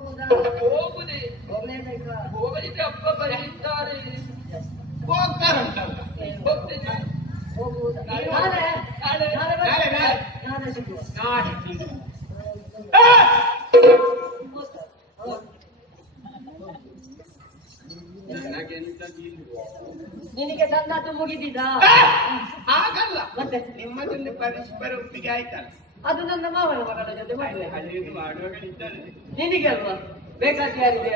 ಹೋಗುದಾ? ಹೋಗಲಿಕ್ಕೆ ಅಪ್ಪ ಹೋಗ್ತೇನೆ. ಇಲ್ವೋ? ನಿನಗೆ ಸಣ್ಣದು ಮುಗಿದಿದಾ? ಆಗಲ್ಲ ಹಾಗಲ್ಲ. ಮತ್ತೆ? ನಿಮ್ಮದೊಂದು ಪರಸ್ಪರ ಒಪ್ಪಿಗೆ ಆಯ್ತಲ್ಲ. ಅದು ನನ್ನ ಮಾವನ ಮಗಳ ಜೊತೆ ನಿನಗೆ ಅಲ್ವಾ ಬೇಕಾದ ಯಾರಿಗೆ?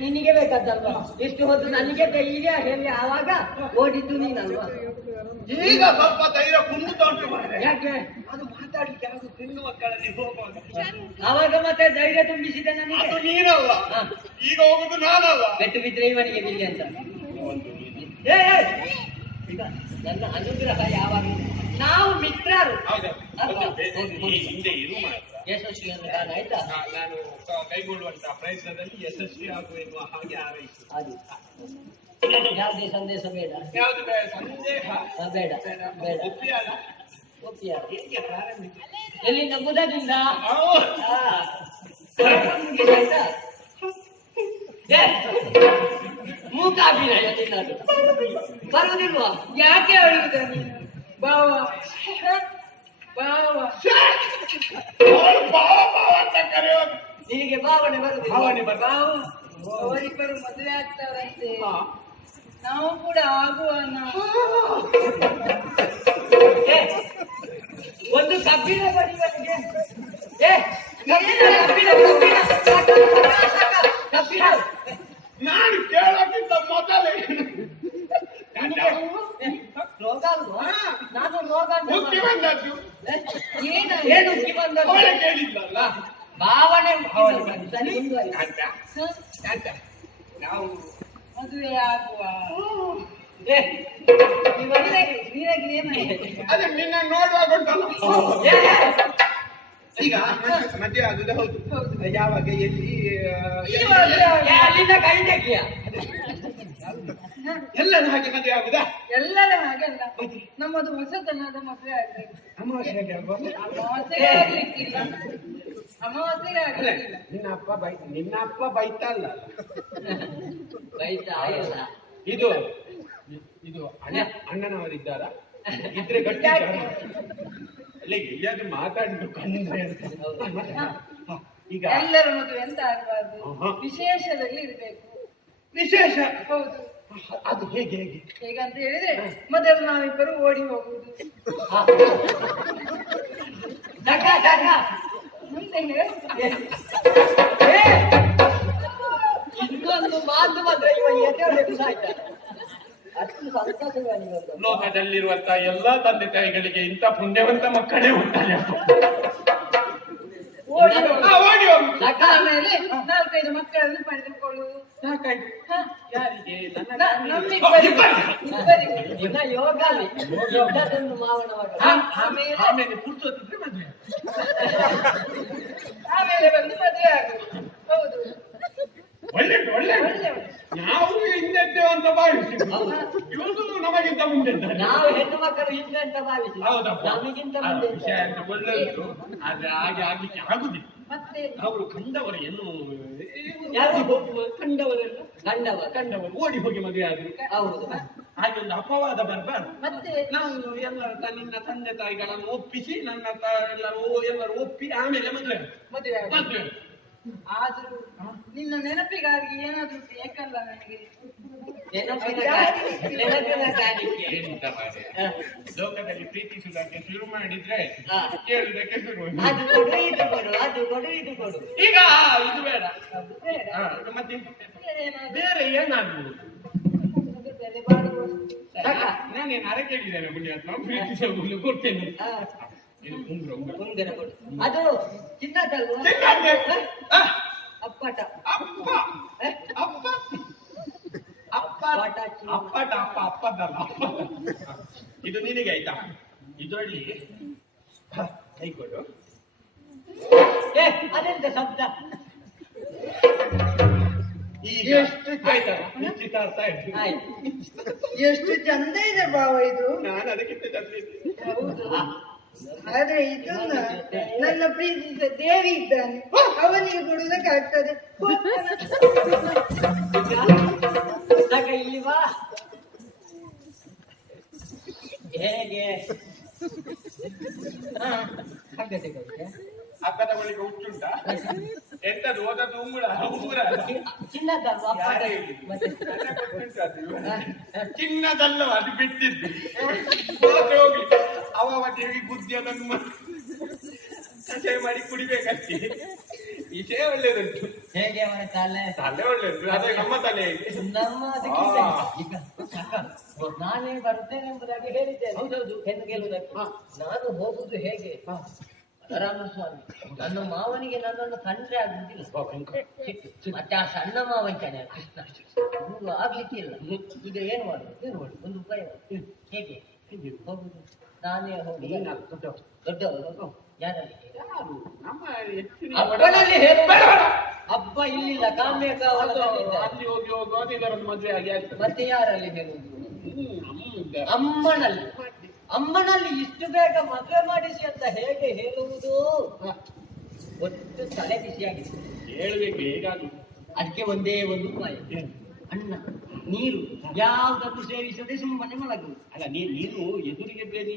ನನಗೆ ಬೇಕಾದಲ್ವಾ ಇಷ್ಟು ಹೊತ್ತು ನನಗೆ ಧೈರ್ಯ ಹೇಳಿ ಆವಾಗ ಓಡಿದ್ದು ನೀನಲ್ವಾ? ಈಗ ಸ್ವಲ್ಪ ಧೈರ್ಯ ಕುಂದುತ್ತ ಉಂಟು. ಯಾಕೆ? ಅದು ಮಾತಾಡ್ಲಿಕ್ಕೆ ಆಗುದು ಹೆಣ್ಣು ಮಕ್ಕಳಲ್ಲಿ ಹೋಗುವಾಗ. ಆವಾಗ ಮತ್ತೆ ಧೈರ್ಯ ತುಂಬಿಸಿದೆ ನನಗೆ. ನೀನಲ್ಲ ಈಗ ಹೋಗುದು ನಾನಲ್ಲ ಬೆಟ್ಟು ಬಿದ್ರೆ ಇವನಿಗೆ ಬಿಲ್ಲಿ ಅಂತ. ಈಗ ನನ್ನ ಅನುಗ್ರಹ ಯಾವಾಗ? ನಾವು ಮಿತ್ರರು. ಹೌದಾ. ಇರು ಕಾರಣ ಆಯ್ತಾ? ನಾನು ಕೈಗೊಳ್ಳುವಂತಹ ಪ್ರಯತ್ನದಲ್ಲಿ ಯಶಸ್ವಿ ಎನ್ನುವ ಹಾಗೆ ಆರೈಸಿ ಹಾಗೆ. ಯಾವುದೇ ಸಂದೇಶ ಬೇಡ. ಯಾವುದು ಸಂದೇಹ. ಬೇಡ. ಬೇಡ. ಒಪ್ಪಿಯಾಳ ಒಪ್ಪಿಯ ಹೇಗೆ ಪ್ರಾರಂಭಿಸಿ ಎಲ್ಲಿಂದ? ಬುಧದಿಂದ. ಆ, ಮುಗಿಸಾಯ್ತಾ? ಏ, ಮೂಕಾಭಿನಯ ನಿನ್ನದು ಬರುವುದಿಲ್ವಾ ಯಾಕೆ ಅಳುವುದ ನೀನು? ಬಾವ. ಬಾವ. ಅವಳು ಬಾವ ಬಾವ ಅಂತ ಕರೆಯೋದು ನಿನಗೆ ಭಾವನೆ ಬರುವುದಿಲ್ವಾ ಭಾವನೆ. ಬಾವ ಅವರಿಬ್ಬರು ಮದುವೆ ಆಗ್ತಾರಂತೆ. ನಾವು ಕೂಡ ಆಗುವ ಒಂದು ಕಬ್ಬಿಣ ಬರಿ ಏ ಸಾಕ, ಸಾಕ, ಕಬ್ಬಿಣ ನಾನು ಕೇಳೋಕ್ಕಿಂತ ಮೊದಲೇ ನಿನಗೆ ಏ, ರೋಗ ಅಲ್ವಾ ನಾನು ರೋಗ ಮಾಡು. ಬಂದದ್ದು ಏನು ಏನು ಬಂದದ್ದು? ಅವಳೆ ಕೇಳಿದ್ಲಲ್ಲ ಭಾವನೆ ಬಂದದ್ದು. ಸರಿ. ಅಂತ ಅಂತ ನಾವು ಮದುವೆ ಆಗುವ ಅದೇ ನಿನ್ನ ನೋಡುವಾಗ ಉಂಟಲ್ಲ ಈಗ ಮದ್ವೆ- ಆಗುದ ಹೌದು ಯಾವಾಗ ಎಲ್ಲಿ ಅಲ್ಲಿಂದ ಕೈ ತೆಗಿಯ ಎಲ್ಲರ ಹಾಗೆ ಮದುವೆ ಆಗುದಾ? ಎಲ್ಲರ ಅಲ್ಲ. ನಮ್ಮದು ಹೊಸತನದ ಮದುವೆ ಆಗ್ಬೇಕು ಆಗುವಾಗ? ಅಮಾವಾಸ್ಯೆಗೆ ಆಗ್ಲಿಕ್ಕಿಲ್ಲ. ಅಮಾವಾಸ್ಯ ಆಗ್ಲಿಕ್ಕಿಲ್ಲ. ನಿನ್ನ ಅಪ್ಪ ಬೈ ನಿನ್ನ ಅಪ್ಪ ಬೈತಲ್ಲ. ಬೈತಾ ಇಲ್ಲ. ಇದು ಇದು ಅಣ್ಣ ಅಣ್ಣನವರಿದ್ದಾರ? ಇದ್ರೆ ಗಟ್ಟಿ ಅಲ್ಲಿ ಎಲ್ಲಿಯಾದ್ರೂ ಮಾತಾಡಿದ್ರು ಕಂಡ್ರೆ ಈಗ ಎಲ್ಲರ ಮದುವೆ ಎಂತ ಆಗ್ಬಾರ್ದು? ವಿಶೇಷದಲ್ಲಿ ಇರ್ಬೇಕು. ವಿಶೇಷ? ಹೌದು. ಅದು ಹೇಗೆ ಹೇಗೆ? ಹೇಗಂತ ಹೇಳಿದ್ರೆ ಮೊದಲು ನಾವಿಬ್ಬರು ಓಡಿ ಹೋಗುವುದು. ಮುಂದೆ. ಇನ್ನೊಂದು ಮಾತು ಮಾತ್ರ ಇವ ಎದೆ ಸಾಯ್ತ ಅಷ್ಟು ಸಂತೋಷ ಇವನಿಗೊಂದು. ಲೋಕದಲ್ಲಿರುವಂತ ಎಲ್ಲಾ ತಂದೆ ತಾಯಿಗಳಿಗೆ ಇಂಥ ಪುಣ್ಯವಂತ ಮಕ್ಕಳೇ ಉಂಟಲ್ಲ ಓಡಿ ಹೋಗುದು. ಓಡಿ ಆಮೇಲೆ ನಾಲ್ಕೈದು ಮಕ್ಕಳನ್ನು ಪಡೆದುಕೊಳ್ಳುವುದು. ಸಾಕಾಯ್ತು. ಹ. ಯಾರಿಗೆ? ನನ್ನ ನ- ತಾಯಿಗೆ? ನಮ್ಮಿಬ್ಬರಿಗೂ. ಇಬ್ಬರಿಗೂ. ಇನ್ನ ಯೋಗ ಅಲ್ಲಿ ಇದ್ದದೊಂದು ಮಾವನ ಮಗ ಆ- ಆಮೇಲೆ ಆಮೇಲೆ ಪುರ್ಸೊತ್ತಿದ್ರೆ ಮದುವೆ. ಆಮೇಲೆ ಬಂದು ಮದುವೆ ಆಗುದು ಹೌದು. ಒಳ್ಳೆ ಒಳ್ಳೆ ಒಳ್ಳೆ ನಾವು ಹಿಂದೆದ್ದೇವೆ ಅಂತ ಭಾವಿಸಿ. ಹೌದು. ಇವರು ನಮಗಿಂತ ಮುಂದೆ ನಾವು ಹೆಣ್ಣು ಮಕ್ಕಳು ಹಿಂದೆ ಅಂತ ಭಾವಿಸಿ. ನಮಗಿಂತ ಮುಂದೆ ವಿಷಯ ಅಂತ ಒಳ್ಳೆ ಉಂಟು ಆದ್ರೆ ಹಾಗೆ ಆಗ್ಲಿಕ್ಕೆ ಆಗುದಿಲ್ಲ. ಮತ್ತೆ? ಅವರು ಕಂಡವರು ಏನು ಯಾರು? ಕಂಡವರೆಲ್ಲ? ಕಂಡವ ಕಂಡವರು. ಓಡಿ ಹೋಗಿ ಮದುವೆ ಆದ್ರು. ಹೌದು. ಹಾಗೆ ಒಂದು ಅಪವಾದ ಬರ್ಬಾರ್ದು ಮತ್ತೆ? ನಾನು ಎಲ್ಲ ನಿನ್ನ ತಂದೆ ತಾಯಿಗಳನ್ನು ಒಪ್ಪಿಸಿ ನನ್ನ ಎಲ್ಲರೂ ಎಲ್ಲರೂ ಒಪ್ಪಿ ಆಮೇಲೆ ಮದುವೆ ಮದುವೆ ಮದುವೆ ಆದ್ರೂ ನಿನ್ನ ನೆನಪಿಗಾಗಿ ಏನಾದ್ರೂ ಬೇಕಲ್ಲ ನನಗೆ. ಲೋಕದಲ್ಲಿ ಪ್ರೀತಿಸುವುದಕ್ಕೆ ಶುರು ಮಾಡಿದ್ರೆ. ಕೇಳುವುದಕ್ಕೆ ಶುರು ಅದು ಕೊಡು ಇದು ಕೊಡು ಅದು ಕೊಡು ಇದು ಕೊಡು. ಈಗ ಇದು ಬೇಡ. ಮತ್ತೆ ಬೇರೆ ಏನಾಗ್ಬೋದು. ನಾನೇನು ಅರೆ ಕೇಳಿದ್ದೇನೆ ಪ್ರೀತಿಸುವುದು ಕೊಡ್ತೇನೆ. ಉಂಗುರ ಅದು ಚಿನ್ನದಲ್ವಾ? ಅಪ್ಪಟ. ಅಪ್ಪ? ಅಪ್ಪ. ಅಪ್ಪ. ಪಾಟ ಅಪ್ಪಟ ಅಪ್ಪ ಅಪ್ಪದಲ್ಲ. ಇದು ನಿನಗೆ ಆಯ್ತಾ? ಇದರಲ್ಲಿ ಹ, ಕೈ ಕೊಡು. ಏ ಅದೆಂತ ಶಬ್ದ? ಈಗ ಎಷ್ಟು ಎಷ್ಟು ಚಂದ ಇದೆ ಬಾವ ಇದು. ನಾನು ಅದಕ್ಕಿಂತ ಚಂದ ಇದ್ದೀನಿ. ಹೌದು. ಆದ್ರೆ ಇದನ್ನ ನನ್ನ ಪ್ರೀತಿಸಿದ ದೇವಿ ಇದ್ದಾನೆ. ಅವನಿಗೆ ಕೊಡುವುದಕ್ಕಾಗ್ತದೆ ಆಗ್ತದೆ. ಇಲ್ಲಿ ಬಾ ಹೇಗೆ. ಅಕ್ಕದ ಬಳಿಕ ಹುಟ್ಟುಂಟ? ಎಂತದು? ಓದದ್ದು ಉಂಗುಳ ಉಂಗುರ. ಚಿನ್ನದಲ್ಲವ ಅದು ಬಿಟ್ಟಿದ್ದು. ಹೋಗಿ. ಅವ ದೇವಿ ಬುದ್ಧಿ ಅದನ್ನು ಕಷಾಯ ಮಾಡಿ ಕುಡಿಬೇಕಂತೆ ಈಚೆ ಒಳ್ಳೇದುಂಟು ಹೇಗೆ ಅವರ ತಲೆ? ತಲೆ ಒಳ್ಳೇದು ಅದೇ ನಮ್ಮ ತಲೆ ನಮ್ಮ ಅದಕ್ಕೆ ಈಗ. ನಾನೇ ಬರ್ತೇನೆ ಎಂಬುದಾಗಿ ಹೇಳಿದ್ದೇನೆ. ಹೌದೌದು. ಗೆಲ್ಲುವುದಕ್ಕೆ. ನಾನು ಹೋಗುದು ಹೇಗೆ? ರಾಮಸ್ವಾಮಿ ನನ್ನ ಮಾವನಿಗೆ ನನ್ನನ್ನು ಕಂಡ್ರೆ ಆಗುದಿಲ್ಲ. ಮತ್ತೆ ಆ ಸಣ್ಣ ಮಾವ ಇದ್ದಾನೆ ಕೃಷ್ಣ ಆಗ್ಲಿಕ್ಕಿಲ್ಲ ಈಗ ಏನು ಮಾಡುದು? ಏನು ಮಾಡುದು? ಒಂದು ಉಪಾಯ. ಹೇಗೆ. ಹೋಗುದು. ನಾನೇ ಹೋಗಿ ದೊಡ್ಡವರು. ಯಾರಲ್ಲಿ? ಅಪ್ಪನಲ್ಲಿ ಅಪ್ಪ ಇಲ್ಲಿಲ್ಲ ಕಾಮ್ಯ ಅಲ್ಲಿ ಹೋಗಿ ಹೋಗುವಾಗ ಇದರೊಂದು ಮದುವೆ ಆಗಿ ಆಯ್ತು. ಮತ್ತೆ ಯಾರಲ್ಲಿ ಹೇಳುದು ನಮ್ದು. ಅಮ್ಮನಲ್ಲಿ. ಅಮ್ಮನಲ್ಲಿ ಇಷ್ಟು ಬೇಗ ಮದುವೆ ಮಾಡಿಸಿ ಅಂತ ಹೇಗೆ ಹೇಳುವುದು? ಒಟ್ಟು ತಲೆ ಬಿಸಿಯಾಗಿದೆ ಹೇಳ್ಬೇಕು ಹೇಗಾದ್ರು. ಅದಕ್ಕೆ ಒಂದೇ ಒಂದು ಉಪಾಯ. ಅನ್ನ ನೀರು. ಯಾವುದನ್ನು ಸೇವಿಸದೆ ಸುಮ್ಮನೆ ಮಲಗು. ಅಲ್ಲ ನೀರು ನೀನು ಎದುರಿಗೆ ಬೇರೆ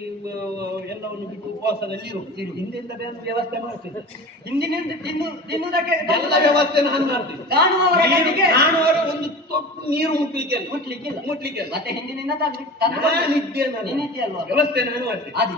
ಎಲ್ಲವನ್ನು ಬಿಟ್ಟು ಉಪವಾಸದಲ್ಲಿ ಇರು. ಹಿಂದಿಂದ ಬೇರೆ ವ್ಯವಸ್ಥೆ ಮಾಡ್ತಿದ್ದೆ ಹಿಂದಿನಿಂದ ತಿನ್ನು ತಿನ್ನುವುದಕ್ಕೆ ಎಲ್ಲ ವ್ಯವಸ್ಥೆ ನಾನು ಮಾಡ್ತೀನಿ. ನಾನು ಅವರ ಒಂದು ತೊಟ್ಟು ನೀರು ಮುಟ್ಲಿಕ್ಕೆ ಮುಟ್ಲಿಕ್ಕೆ ಇಲ್ಲ. ಮತ್ತೆ ಹಿಂದಿನಿಂದ ನಾನು. ನೀನಿದ್ದೆ ಅಲ್ವಾ? ವ್ಯವಸ್ಥೆ ನಾನು ಮಾಡ್ತೀನಿ. ಅದಿ